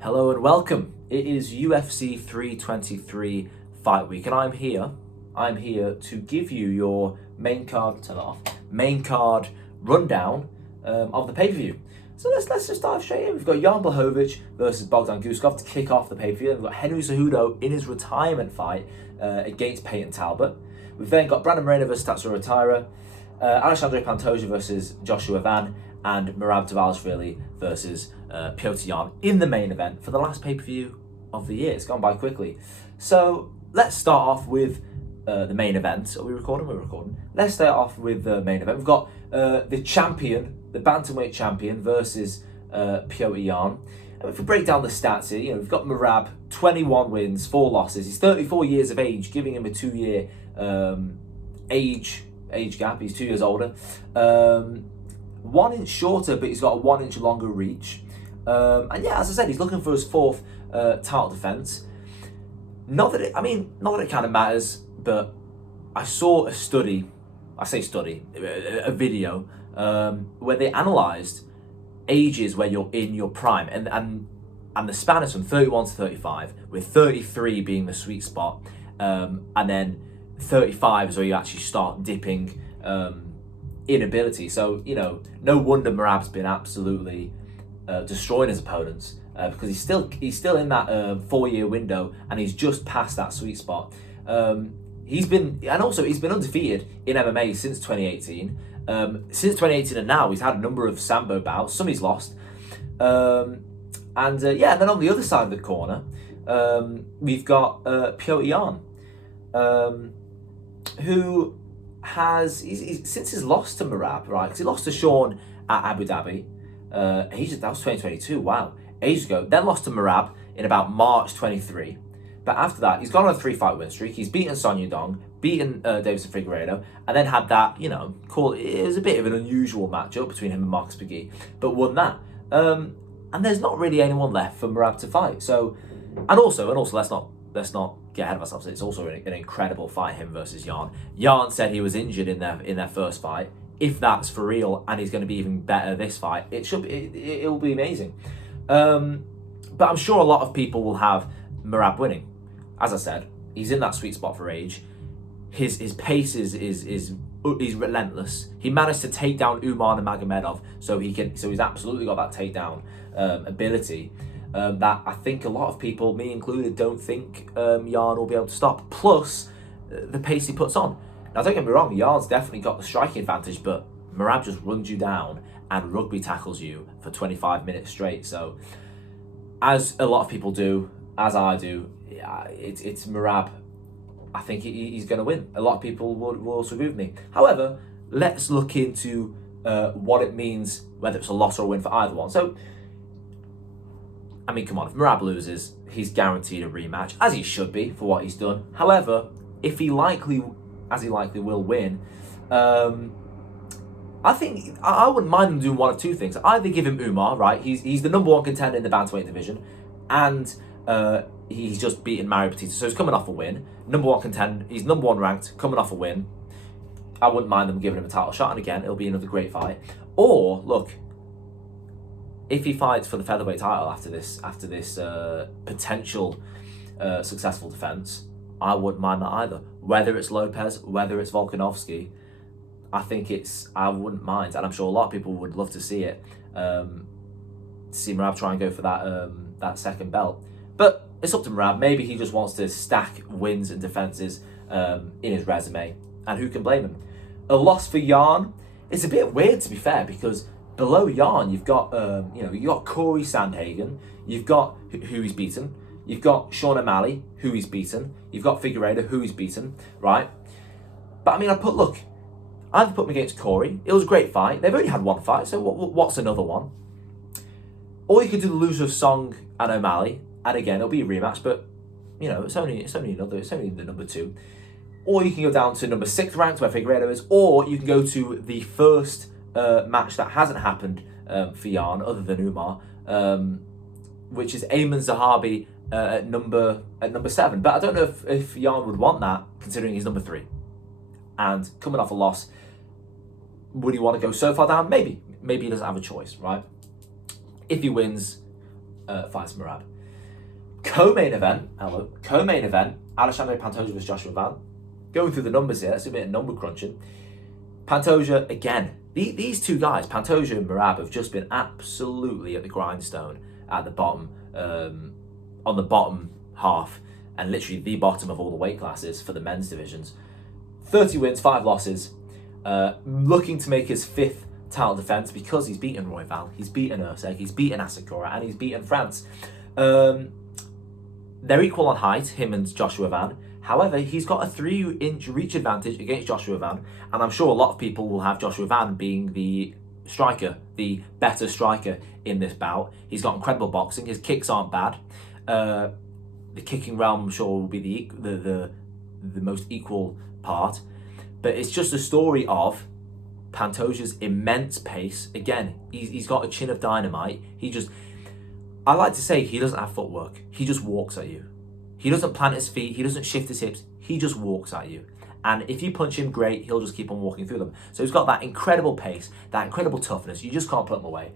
Hello and welcome. It is UFC 323 fight week, and I'm here. To give you your main card. Turn it off. Main card rundown of the pay-per-view. So let's just dive straight in. We've got Jan Blachowicz versus Bogdan Guskov to kick off the pay-per-view. We've got Henry Cejudo in his retirement fight against Peyton Talbot. We've then got Brandon Moreno versus Tatsuro Taira, Alexandre Pantoja versus Joshua Van, and Merab Dvalishvili versus Piotr Jan in the main event for the last pay-per-view of the year. It's gone by quickly. So let's start off with the main event. Are we recording? We're recording. Let's start off with the main event. We've got the champion, the bantamweight champion versus Piotr Jan. And if we break down the stats here, we've got Merab, 21 wins, 4 losses. He's 34 years of age, giving him a 2-year age gap. He's 2 years older. 1 inch shorter, but he's got a 1 inch longer reach. And yeah, as I said, he's looking for his 4th title defense. Not that it kind of matters, but I saw a video where they analysed ages where you're in your prime, and the span is from 31 to 35, with 33 being the sweet spot, and then 35 is where you actually start dipping inability. So no wonder Merab's been absolutely destroying his opponents because he's still in that 4-year window, and he's just past that sweet spot. He's been undefeated in MMA since 2018. Since 2018 and now, he's had a number of Sambo bouts. Some he's lost. And then on the other side of the corner, we've got Piotr Jan, who has since his loss to Merab, right? Because he lost to Sean at Abu Dhabi. That was 2022. Wow, ages ago. Then lost to Merab in about March 23. But after that, he's gone on a 3-fight win streak. He's beaten Son Yudong, beaten Davison Figueiredo, and then had that, it was a bit of an unusual matchup between him and Marcus McGee, but won that. And there's not really anyone left for Merab to fight. So, and also, let's not get ahead of ourselves. It's also an incredible fight, him versus Jan. Jan said he was injured in their first fight. If that's for real, and he's going to be even better this fight, it will be amazing. But I'm sure a lot of people will have Merab winning. As I said, he's in that sweet spot for age. His pace is relentless. He managed to take down Umar Nurmagomedov, so he's absolutely got that takedown ability that I think a lot of people, me included, don't think Jan will be able to stop. Plus, the pace he puts on. Now, don't get me wrong, Jan's definitely got the striking advantage, but Merab just runs you down and rugby tackles you for 25 minutes straight. So, as a lot of people do, as I do, it's Merab. I think he's going to win. A lot of people will also agree with me. However, let's look into what it means, whether it's a loss or a win for either one. So, come on, if Merab loses, he's guaranteed a rematch, as he should be for what he's done. However, if he likely will win, I think I wouldn't mind him doing one of two things. Either give him Umar, right? He's the number 1 contender in the bantamweight division, and he's just beaten Mario Batista, so he's coming off a win. Number 1 contender, he's number 1 ranked, coming off a win. I wouldn't mind them giving him a title shot, and again, it'll be another great fight. Or look, if he fights for the featherweight title after this potential successful defense, I wouldn't mind that either. Whether it's Lopez, whether it's Volkanovski, I wouldn't mind, and I'm sure a lot of people would love to see it. See Merab try and go for that second belt, but it's up to Merab. Maybe he just wants to stack wins and defenses in his resume, and who can blame him? A loss for Jan. It's a bit weird, to be fair, because below Jan you've got you got Corey Sandhagen, you've got who he's beaten. You've got Sean O'Malley, who he's beaten. You've got Figueiredo, who he's beaten, right? But I'd put him against Corey. It was a great fight. They've only had one fight, so what's another one? Or you could do the loser of Song and O'Malley, and again, it'll be a rematch, but, it's only the number 2. Or you can go down to number 6 ranked, where Figueiredo is, or you can go to the first match that hasn't happened for Jan, other than Umar, which is Ayman Zahabi, at number 7, but I don't know if Jan would want that, considering he's number 3, and coming off a loss. Would he want to go so far down? Maybe he doesn't have a choice, right? If he wins, fights Merab. Co-main event, Alexandre Pantoja versus Joshua Van. Going through the numbers here, let's do a bit of number crunching. Pantoja, again, these two guys, Pantoja and Merab, have just been absolutely at the grindstone at the bottom, on the bottom half, and literally the bottom of all the weight classes for the men's divisions. 30 wins, 5 losses, looking to make his 5th title defense because he's beaten Royval, he's beaten Usyk, he's beaten Asakura, and he's beaten France. They're equal on height, him and Joshua Van. However, he's got a 3-inch reach advantage against Joshua Van, and I'm sure a lot of people will have Joshua Van being the striker, the better striker in this bout. He's got incredible boxing. His kicks aren't bad. The kicking realm, I'm sure, will be the most equal part. But it's just a story of Pantoja's immense pace. Again, he's got a chin of dynamite. I like to say he doesn't have footwork. He just walks at you. He doesn't plant his feet. He doesn't shift his hips. He just walks at you. And if you punch him, great, he'll just keep on walking through them. So he's got that incredible pace, that incredible toughness. You just can't put him away.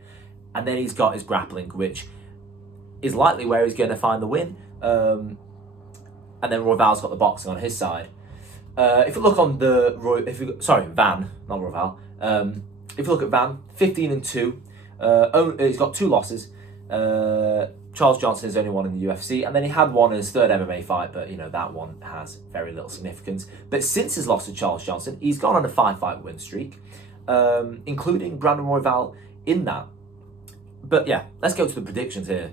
And then he's got his grappling, which is likely where he's going to find the win. And then Royval's got the boxing on his side. If you look on Van, not Royval. If you look at Van, 15-2. He's got 2 losses. Charles Johnson is the only one in the UFC, and then he had one in his 3rd MMA fight, but that one has very little significance. But since his loss to Charles Johnson, he's gone on a 5-fight win streak, including Brandon Royval in that. But yeah, let's go to the predictions here.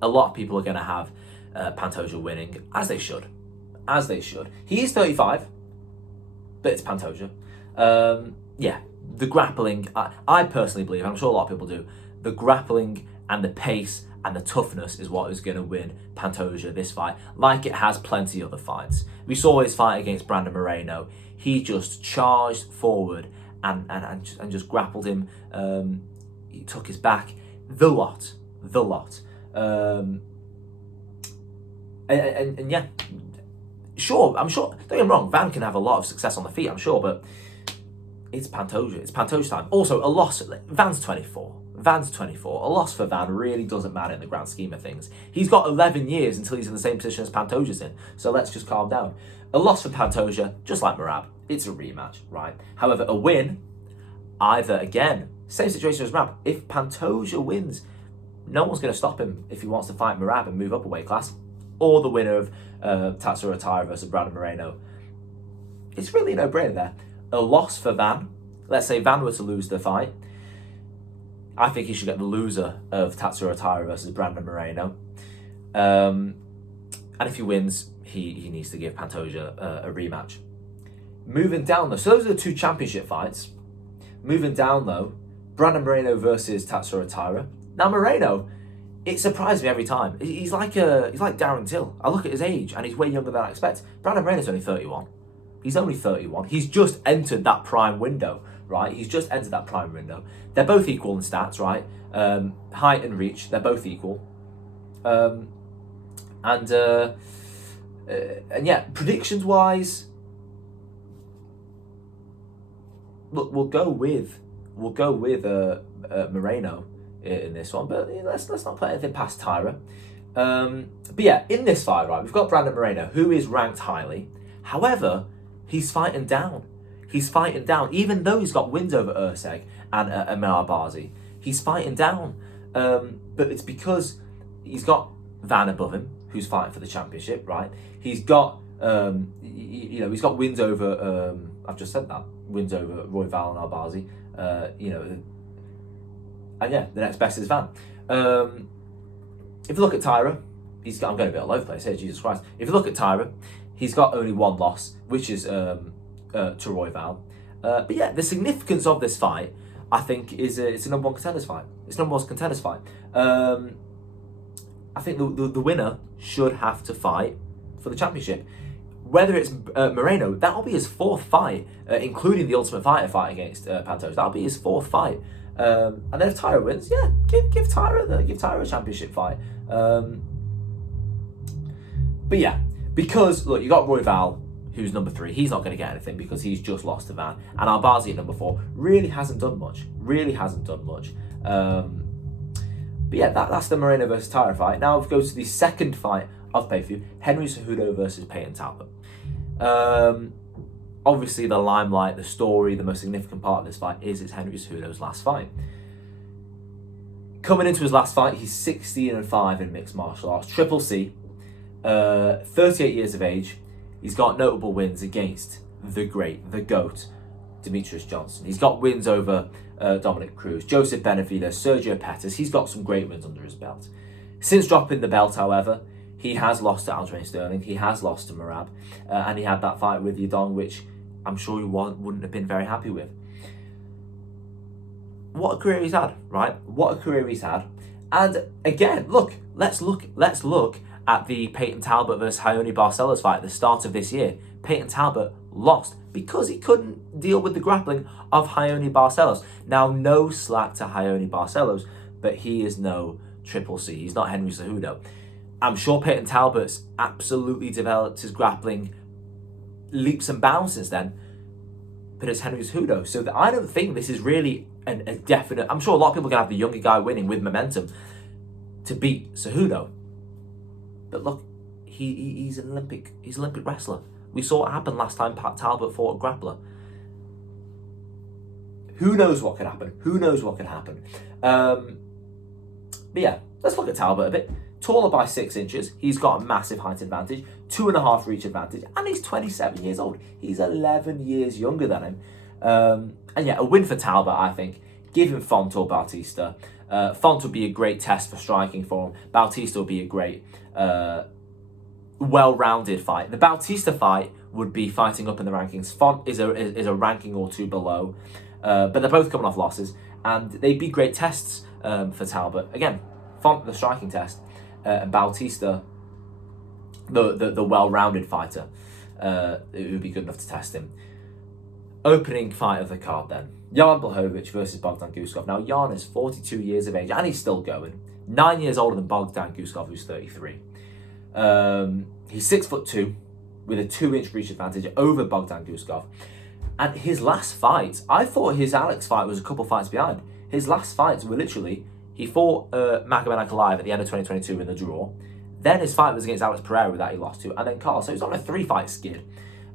A lot of people are going to have Pantoja winning, as they should. He is 35, but it's Pantoja. The grappling, I personally believe, and I'm sure a lot of people do, the grappling and the pace and the toughness is what is going to win Pantoja this fight, like it has plenty of other fights. We saw his fight against Brandon Moreno. He just charged forward and just grappled him. He took his back. The lot. And yeah, I'm sure, don't get me wrong, Van can have a lot of success on the feet, I'm sure, but it's Pantoja. It's Pantoja time. Also, a loss, Van's 24. A loss for Van really doesn't matter in the grand scheme of things. He's got 11 years until he's in the same position as Pantoja's in, so let's just calm down. A loss for Pantoja, just like Merab, it's a rematch, right? However, a win, either, again, same situation as Merab. If Pantoja wins, no one's going to stop him if he wants to fight Merab and move up a weight class, or the winner of Tatsuro Taira versus Brandon Moreno. It's really a no-brainer there. A loss for Van, let's say Van were to lose the fight, I think he should get the loser of Tatsuro Taira versus Brandon Moreno. And if he wins, he needs to give Pantoja a rematch. Moving down though, so those are the 2 championship fights. Moving down though, Brandon Moreno versus Tatsuro Taira. Now Moreno, it surprised me every time. He's like Darren Till. I look at his age and he's way younger than I expect. Brandon Moreno's only 31. He's only 31. He's just entered that prime window, right? They're both equal in stats, right? Height and reach, they're both equal. And yeah, predictions wise, look, we'll go with Moreno in this one, but let's not put anything past Taira. But yeah, in this fight, right, we've got Brandon Moreno, who is ranked highly. However, he's fighting down. Even though he's got wins over Usyk and Merab. He's fighting down. But it's because he's got Van above him, who's fighting for the championship, right? He's got, he's got wins over, I've just said that, wins over Royval and Arbazi. And yeah, the next best is Van. If you look at Taira, I'm going a bit all over the place here, Jesus Christ. If you look at Taira, he's got only 1 loss, which is to Royval. But yeah, the significance of this fight, I think, is it's a number 1 contenders fight. I think the winner should have to fight for the championship. Whether it's Moreno, that'll be his 4th fight, including the Ultimate Fighter fight against Pantoja. That'll be his 4th fight. And then if Taira wins, yeah, give Taira a championship fight. But yeah, because look, you got Royval, who's number 3. He's not going to get anything because he's just lost to Van. And Arbazi at number 4 really hasn't done much. But yeah, that's the Moreno versus Tyra fight. Now we go to the second fight of pay-per-view, Henry Cejudo versus Peyton Talbot. Obviously, the limelight, the story, the most significant part of this fight is it's Henry Cejudo's last fight. Coming into his last fight, he's 16-5 in mixed martial arts, Triple C, 38 years of age. He's got notable wins against the great, the GOAT, Demetrius Johnson. He's got wins over Dominic Cruz, Joseph Benavidez, Sergio Pettis. He's got some great wins under his belt. Since dropping the belt, however, he has lost to Aljamain Sterling. He has lost to Merab. And he had that fight with Yadong, which I'm sure he wouldn't have been very happy with. What a career he's had, right? What a career he's had. And again, let's look at the Peyton Talbot versus Raoni Barcelos fight at the start of this year. Peyton Talbot lost because he couldn't deal with the grappling of Raoni Barcelos. Now, no slack to Raoni Barcelos, but he is no Triple C. He's not Henry Cejudo. I'm sure Peyton Talbot's absolutely developed his grappling leaps and bounds since then, but it's Henry Cejudo. So I don't think this is really a definite. I'm sure a lot of people are going to have the younger guy winning with momentum to beat Cejudo. But look, he's an Olympic wrestler. We saw what happened last time Pat Talbot fought a grappler. Who knows what could happen? But yeah, let's look at Talbot a bit. Taller by 6 inches. He's got a massive height advantage, 2.5 reach advantage, and he's 27 years old. He's 11 years younger than him. And yeah, a win for Talbot, I think. Give him Font or Bautista. Font would be a great test for striking for him. Bautista would be a great, well-rounded fight. The Bautista fight would be fighting up in the rankings. Font is a ranking or two below, but they're both coming off losses, and they'd be great tests for Talbot. Again, Font, the striking test, and Bautista, the well-rounded fighter. It would be good enough to test him. Opening fight of the card then. Jan Blachowicz versus Bogdan Guskov. Now, Jan is 42 years of age, and he's still going. 9 years older than Bogdan Guskov, who's 33. He's 6'2", with a 2-inch reach advantage over Bogdan Guskov. And his last fight, I thought his Alex fight was a couple fights behind. His last fights were literally, he fought Magomed Ankalaev at the end of 2022 in the draw. Then his fight was against Alex Pereira that he lost to, and then Carl. So he's on a 3-fight skid.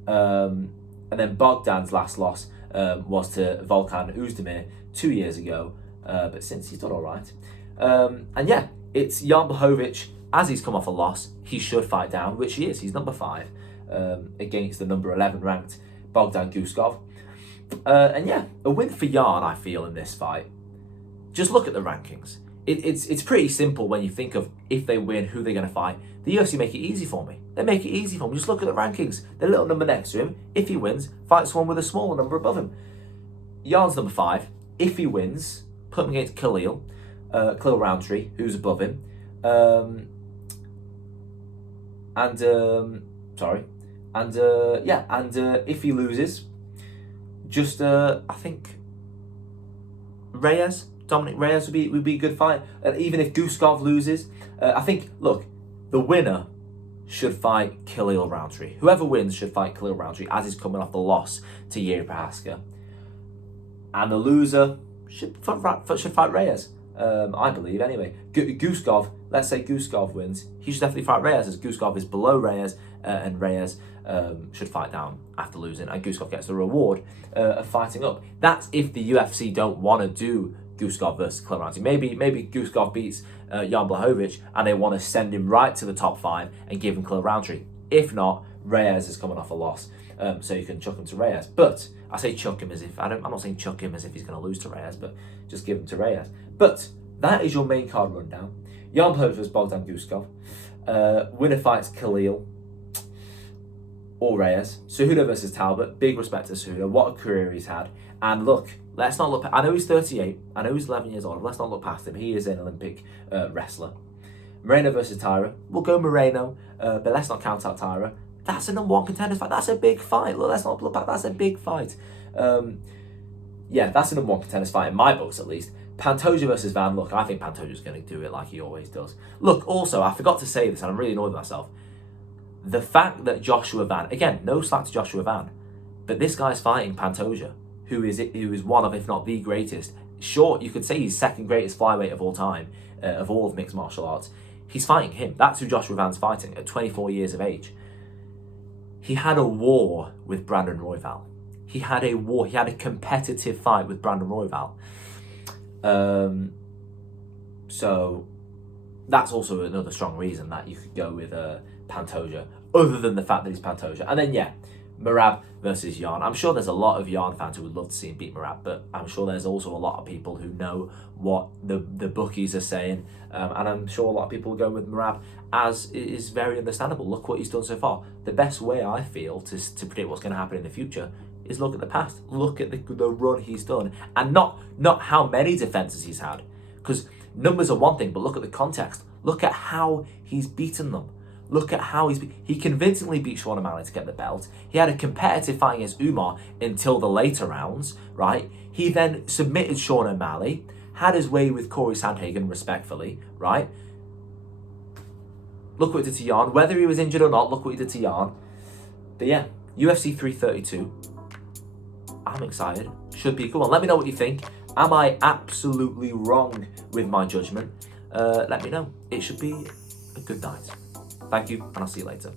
And then Bogdan's last loss was to Volkan Oezdemir 2 years ago. But since he's done all right. And yeah, it's Jan Blachowicz. As he's come off a loss, he should fight down, which he is. He's number 5 against the number 11 ranked Bogdan Guskov. And yeah, a win for Jan, I feel, in this fight. Just look at the rankings. It's pretty simple when you think of if they win, who they're going to fight. The UFC make it easy for me. They make it easy for me. Just look at the rankings. The little number next to him, if he wins, fights one with a smaller number above him. Jan's number 5. If he wins, put him against Khalil Roundtree, who's above him. If he loses, just I think Dominic Reyes would be a good fight. Even if Guskov loses, I think, look, the winner should fight Khalil Roundtree. Whoever wins should fight Khalil Roundtree, as he's coming off the loss to Yuri Prohaska. And the loser should fight Reyes. I believe, anyway. Guskov, let's say Guskov wins, he should definitely fight Reyes, as Guskov is below Reyes, and Reyes should fight down after losing, and Guskov gets the reward of fighting up. That's if the UFC don't want to do Guskov versus Khalil Roundtree. Maybe Guskov beats Jan Blachowicz, and they want to send him right to the top 5 and give him Khalil Roundtree. If not, Reyes is coming off a loss, so you can chuck him to Reyes. But I say chuck him as if I'm not saying chuck him as if he's going to lose to Reyes, but just give him to Reyes. But that is your main card rundown. Jan Blachowicz versus Bogdan Guskov. Winner fights Khalil or Reyes. Cejudo versus Talbot. Big respect to Cejudo. What a career he's had. And look, let's not look. I know he's 38. I know he's 11 years old. Let's not look past him. He is an Olympic wrestler. Moreno versus Tyra. We'll go Moreno, but let's not count out Tyra. That's a number 1 contender fight. That's a big fight. Look, let's not look back. That's a big fight. Yeah, that's a number 1 contender fight in my books, at least. Pantoja versus Van. Look, I think Pantoja's going to do it like he always does. Look, also, I forgot to say this, and I'm really annoyed with myself. The fact that Joshua Van, again, no slack to Joshua Van, but this guy's fighting Pantoja, who is one of, if not the greatest, Sure, you could say he's second greatest flyweight of all time, of all of mixed martial arts. He's fighting him. That's who Joshua Van's fighting at 24 years of age. He had a war with Brandon Royval. He had a war. He had a competitive fight with Brandon Royval. So that's also another strong reason that you could go with Pantoja, other than the fact that he's Pantoja. And then, yeah, Merab versus Jan. I'm sure there's a lot of Jan fans who would love to see him beat Merab, but I'm sure there's also a lot of people who know what the bookies are saying, and I'm sure a lot of people will go with Merab, as it is very understandable. Look what he's done so far. The best way, I feel, to predict what's going to happen in the future is look at the past. Look at the run he's done, and not how many defenses he's had, because numbers are one thing, but look at the context. Look at how he's beaten them. Look at how he convincingly beat Sean O'Malley to get the belt. He had a competitive fight against Umar until the later rounds, right? He then submitted Sean O'Malley, had his way with Corey Sandhagen respectfully, right? Look what he did to Jan. Whether he was injured or not, look what he did to Jan. But yeah, UFC 332. I'm excited. Should be cool. And let me know what you think. Am I absolutely wrong with my judgment? Let me know. It should be a good night. Thank you, and I'll see you later.